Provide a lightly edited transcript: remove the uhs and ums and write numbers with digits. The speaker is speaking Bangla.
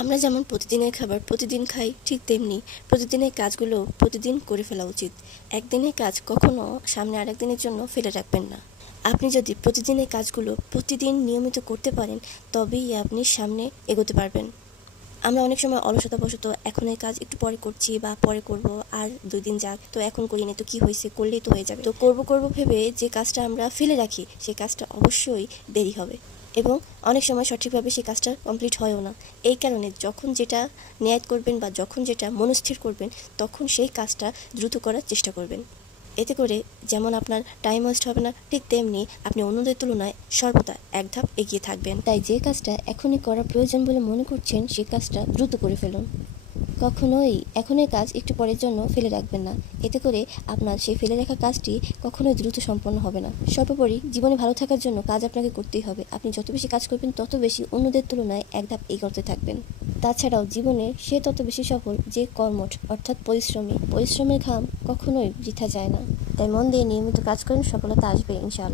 আমরা যেমন প্রতিদিনের খাবার প্রতিদিন খাই, ঠিক তেমনি প্রতিদিনের কাজগুলো প্রতিদিন করে ফেলা উচিত। একদিনের কাজ কখনো সামনে আরেকদিনের জন্য ফেলে রাখবেন না। আপনি যদি প্রতিদিনের কাজগুলো প্রতিদিন নিয়মিত করতে পারেন, তবেই আপনি সামনে এগোতে পারবেন। আমরা অনেক সময় অলসতাবশত এখন এই কাজ একটু পরে করছি বা পরে করব, আর 2 দিন যাক, তো এখন করি না তো কি হয়েছে, করলেই তো হয়ে যাবে। তো করব ভেবে যে কাজটা আমরা ফেলে রাখি, সেই কাজটা অবশ্যই দেরি হবে এবং অনেক সময় সঠিকভাবে সেই কাজটা কমপ্লিট হয়ও না। এই কারণে যখন যেটা নেয়াত করবেন বা যখন যেটা মনস্থির করবেন, তখন সেই কাজটা দ্রুত করার চেষ্টা করবেন। এতে করে যেমন আপনার টাইম ওয়েস্ট হবে না, ঠিক তেমনি আপনি অন্যদের তুলনায় সর্বদা এক ধাপ এগিয়ে থাকবেন। তাই যে কাজটা এখনই করা প্রয়োজন বলে মনে করছেন, সেই কাজটা দ্রুত করে ফেলুন। কখনোই এখনের কাজ একটু পরের জন্য ফেলে রাখবেন না। এতে করে আপনার সেই ফেলে রাখা কাজটি কখনোই দ্রুত সম্পন্ন হবে না। সর্বোপরি জীবনে ভালো থাকার জন্য কাজ আপনাকে করতেই হবে। আপনি যত বেশি কাজ করবেন, তত বেশি অন্যদের তুলনায় এক ধাপ এগোতে থাকবেন। তাছাড়াও জীবনে সে তত বেশি সফল যে কর্মঠ, অর্থাৎ পরিশ্রমী। পরিশ্রমের ঘাম কখনোই বৃথা যায় না। তাই মন দিয়ে নিয়মিত কাজ করেন, সফলতা আসবে ইনশাআল্লাহ।